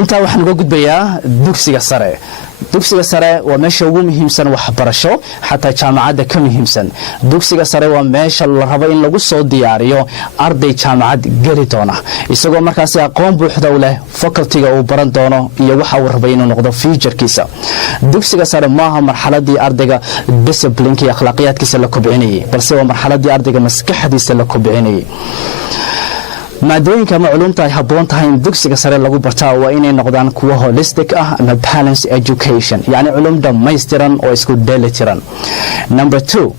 inta waxaan uga gudbayaa dugsiga sare. dugsiga sare waa meesha ugu muhiimsan waxbarasho xataa jaamacadda ka muhiimsan. dugsiga sare waa meesha la rabo in lagu soo diyaariyo arday jaamacad geli doona isagoo markaasi aqoon buuxda u leh facultyga uu baran doono iyo waxa uu rabay inuu noqdo future-kiisa. dugsiga sare maaha marxaladii ardayga discipline-ka iyo akhlaaqiyadkiisa la kobcinayay balse waa marxaladii ardayga maskaxdiisa la kobcinayay. maadooyinka ama culumta ay habboon tahay in dugsiga sare lagu bartaa waa inay noqdaan kuwa holistic ah ama balanced education yacni culum dhammaystiran oo isku dheelitiran. Number 2,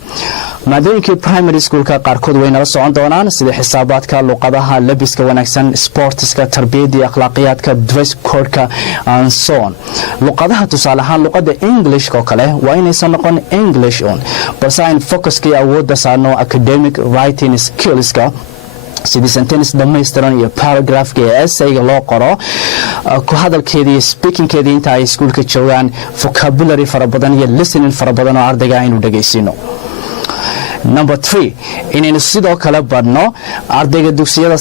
maadooyinkii primary schoolka qaarkood way nala socon doonaan sida xisaabaadka, luqadaha, labiska wanaagsan, sportska, tarbiyadda iyo akhlaaqiyaadka, dress code-ka and so on. luqadaha tusaale ahaan luqadda English oo kale waa inaysan noqon English on balse aan focuska iyo awoodda saarno academic writing skillska sidii sentence dhammaystiran iyo paragraphka iyo essayga loo qoro ku hadalkeedii iyo speakingkeedii inta ay iskuulka joogaan vocabulary fara badan iyo listening fara badan oo ardayga aynu dhagaysino. Number 3, inaynu sidoo kale badno ardayda dugsiyada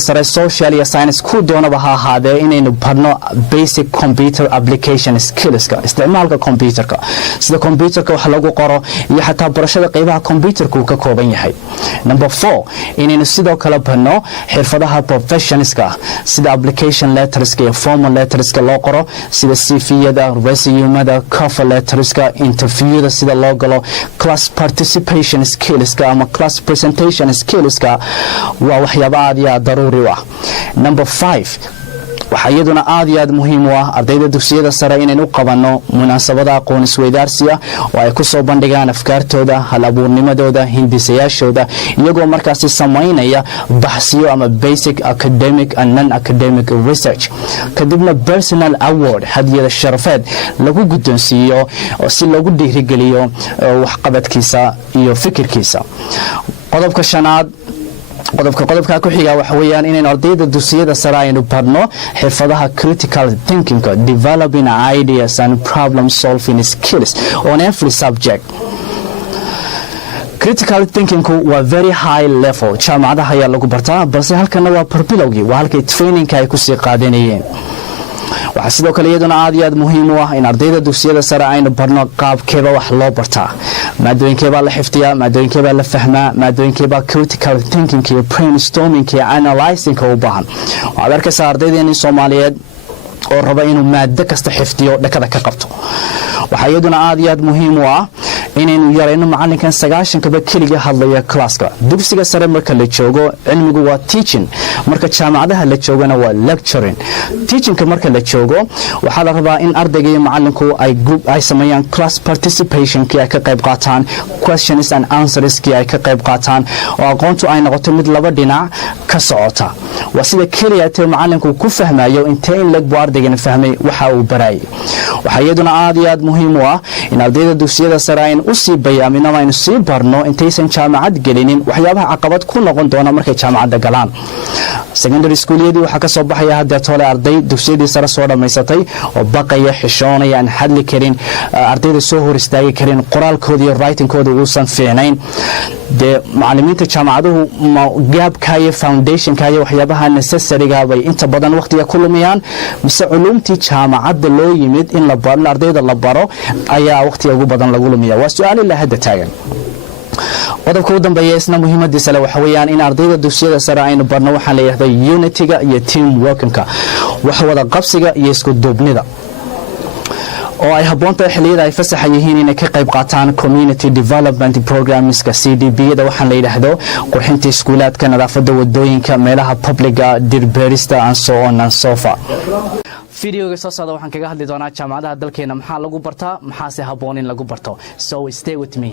sare social iyo science ku doonaba ha ahaadee inaynu badno basic computer application skillska isticmaalka computerka sida computerka wax lagu qoro iyo xataa barashada qaybaha computerka uu ka kooban yahay. Number 4, inaynu sidoo kale badno xirfadaha professionalska sida application letterska iyo formal letterska loo qoro sida CV-yada, resume-da, cover letterska, interview-da sida loo galo, class participation skillska ama class presentation skillska waa waxyaabo aad iyo aad daruuri u ah. Number 5, waxaa iyaduna aad iyo aad muhiim u ah ardayda dugsiyada sare inaynu qabanno munaasabada aqoon isweydaarsiya oo ay ku soo bandhigaan afkaartooda, hal-abuurnimadooda, hindisayaashooda iyagoo markaasi samaynaya baxsiyo ama basic academic and non-academic research. kadibna personal award hadiyada sharafeed lagu guddoonsiiyo si loogu dhiirigeliyo waxqabadkiisa iyo fikirkiisa. qodobka ku xiga waxa weeyaan inaynu ardayda dugsiyada sare aynu barno xirfadaha critical thinking, developing ideas and problem solving skills on every subject. critical thinking waa very high level jaamacadaha ayaa lagu bartaa balse halkana waa barbilowgii waa halkay trainingka ay ku sii qaadanayeen. waxaa sidoo kale iyaduna aad iyo aad muhiim u ah in ardayda dugsiyada sare aynu barno qaabkeeba wax loo bartaa, maadooyinkeebaa la xifdiyaa, maadooyinkeebaa la fahmaa, maadooyinkeebaa critical thinking iyo brainstorming iyo analyzing u baahan. waxaad arkaysaa ardaydeennii Soomaaliyeed oo raba inuu maado kasta xifdiyo dhakada ka qabto. waxaa iyaduna aad iyo aad muhiim u ah inaynu yarayno macalinkan 90kaba keliga hadlaya classka. dugsiga sare marka la joogo cilmigu waa teaching, marka jaamacadaha la joogana waa lecturing. teachingka marka la joogo waxaa la rabaa in ardayga iyo macalinku ay sameeyaan class participationkii ay ka qayb qaataan, questions and answerskii ay ka qayb qaataan oo aqoontu ay noqoto mid laba dhinac ka socota. waa sida keliya ee macalinku ku fahmayo intee in lag buu ardaygana fahmay waxa uu baray. waxaa iyaduna aad iyo aad muhiim u ah in ardayda dugsiyada sare ay u sii bayaamin ama aynu sii barno intaysan jaamacad gelinin waxyaabaha caqabad ku noqon doona markay jaamacadda galaan. secondary schoolyadii waxaa ka soo baxaya hadda toole arday dugsiyadii sare soo dhammaysatay oo baqaya, xishoonaya, aan hadli karin, ardayda soo hor istaagi karin, qoraalkooda iyo writingkooda uusan fiicnayn. dee macallimiinta jaamacaduhu gaabka iyo foundationka iyo waxyaabaha necessary-ga bay inta badan waqtiga ku lumiyaan mise culumtii jaamacadda loo yimid in ardayda la baro ayaa waqtiga ugu badan lagu lumiya. waa su-aal ilaa hadda taagan. qodobka ugu dambeeya isna muhiimadiisa le waxa weeyaan in ardayda dugsiyada sare aynu barno waxaan la yidhahda unity-ga iyo team working-ka, wax wada qabsiga iyo isku duubnida oo ay habboon tahay xilliyada ay fasaxa yihiin inay ka qayb qaataan community development programska CDB-yada waxaan la yidhaahdo qurxinta iskuulaadka, nadaafadda wadooyinka, meelaha publiga, dirbeerista and so on and so far. videoga soo socda waxaan kaga hadli doonaa jaamacadaha dalkeena maxaa lagu bartaa maxaase habboon in lagu barto. So stay with me.